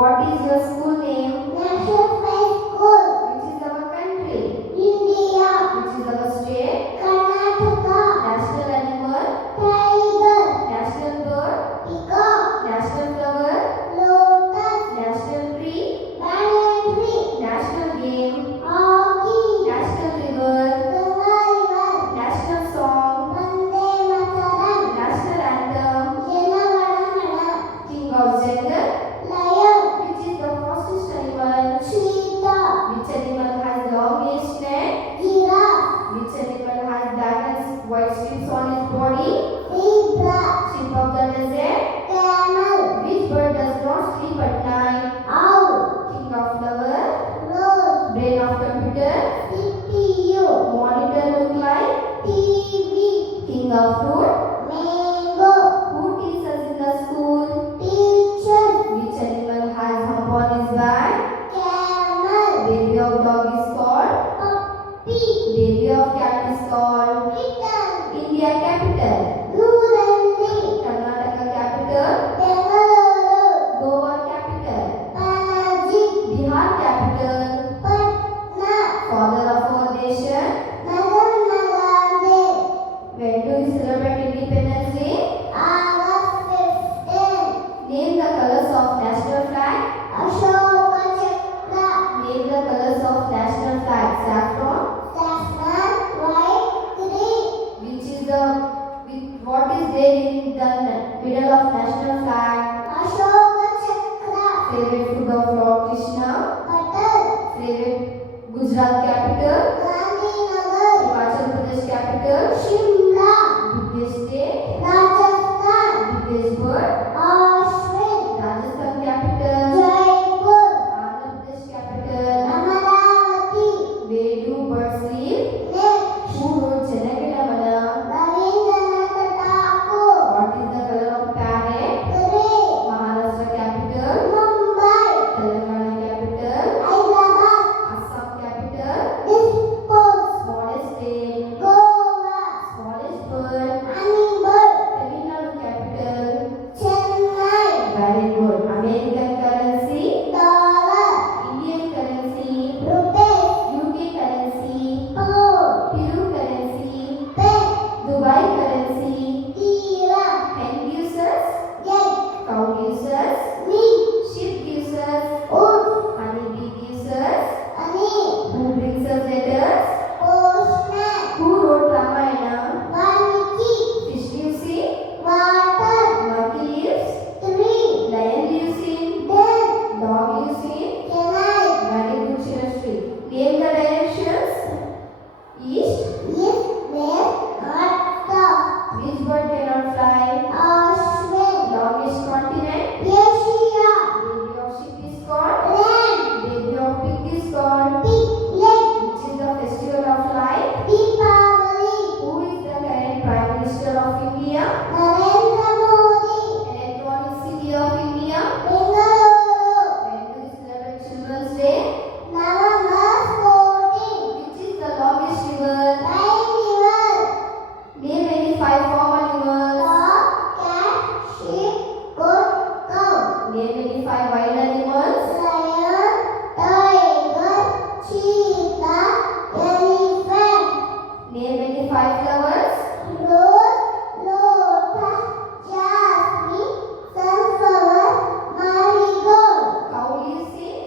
What is your school name? National High School. Which is our country? India. Which is our state? Karnataka. National animal? Tiger. National bird? Peacock. National flower? Lotus. National tree? Banyan tree. National game? Hockey. National river? Ganga river. National song? Vande Mataram. National anthem? Jana Gana Mana. King of jungle? Lion. Which is the fastest animal? Cheetah. Which animal has longest neck? Giraffe. Which animal has black and white strips on its body? Zebra. Sheep of the desert? Camel. Which bird does not sleep at night? Owl. King of flower? Rose. Brain of computer? CPU. Monitor look like? TV. King of fruit? Mango. Who teaches us in the school? Teacher. Which animal has hump on his back? Camel. Baby of dog is called? Puppy. Baby of cat is called? Kitten. India capital? New Delhi. Karnataka capital? Bengaluru. Goa capital? Panaji. Bihar capital? Patna. Father of our nation? Mahatma Gandhi. When do we celebrate Independence Day? August 15. Name the colors of national flag. Ashoka Chakra. Name the colors of national flag. Saffron. Saffron. White. Green. What is there in the middle of national flag? Ashoka Chakra. Favorite food of Lord Krishna. Butter. Favorite Gujarat capital. Gandhinagar. Himachal Pradesh capital. Shimla. Biggest state. Rajasthan. Biggest bird. Ashwin. Rajasthan capital. Jaipur. Andhra Pradesh capital. Amaravati. Where do birds live? Next. Who wrote Janaganamana? Rabindranath Tagore. What is the color of parrot? Grey. Maharashtra capital. Mumbai. Telangana capital. Hyderabad. Assam capital. Dispose. Smallest state. Goa. Smallest bird. Hummingbird. Tamil Nadu capital. Chennai. Very good. American currency. Dollar. Indian currency. Rupees. UK currency. Pound. Peru currency. Pen. Dubai currency. Dirham. Hen gives us. Egg. Cow gives us. Meat. Sheep gives us. Wood. Honeybee gives us. Honey. Who brings us letters? Postman. Who wrote Ramayana? Valmiki. Fish lives in. Water. Monkey lives. Tree. Lion lives in. Den. Dog lives in. Canine. Very good, Shirashri. Name the directions. East. East. West. North. South. Which bird cannot fly? Ashwin. Longest continent. Asia. Baby of sheep is called. Lamb. Baby of pig is called. Piglet. Which is the festival of light? Deepavali. Who is the current Prime Minister of India? Narendra Modi. Electronic City of India. Bengaluru. When do we celebrate Children's Day? November 14. Which is the longest river? Nine river. Name any 5 farm animals. Dog. Cat. Sheep. Goat. Cow. Name any 5 wild animals. Lion. Tiger. Cheetah. Elephant. Name any 5 flowers. Rose. Lotus. Jasmine. Sunflower. Marigold. Cow lives in.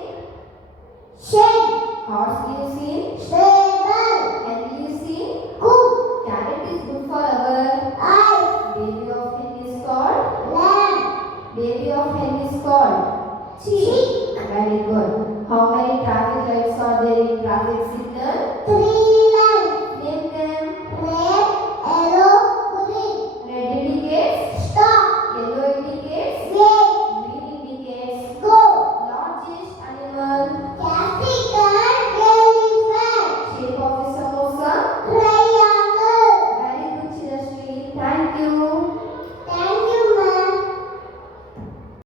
Shed. Horse lives in. Stable. Hen lives in. Cook. Carrot is good for our. Eyes. Baby of hen is called. Lamb. Baby of hen is called. Chick. Very good. How many traffic lights are there in traffic signal? 3.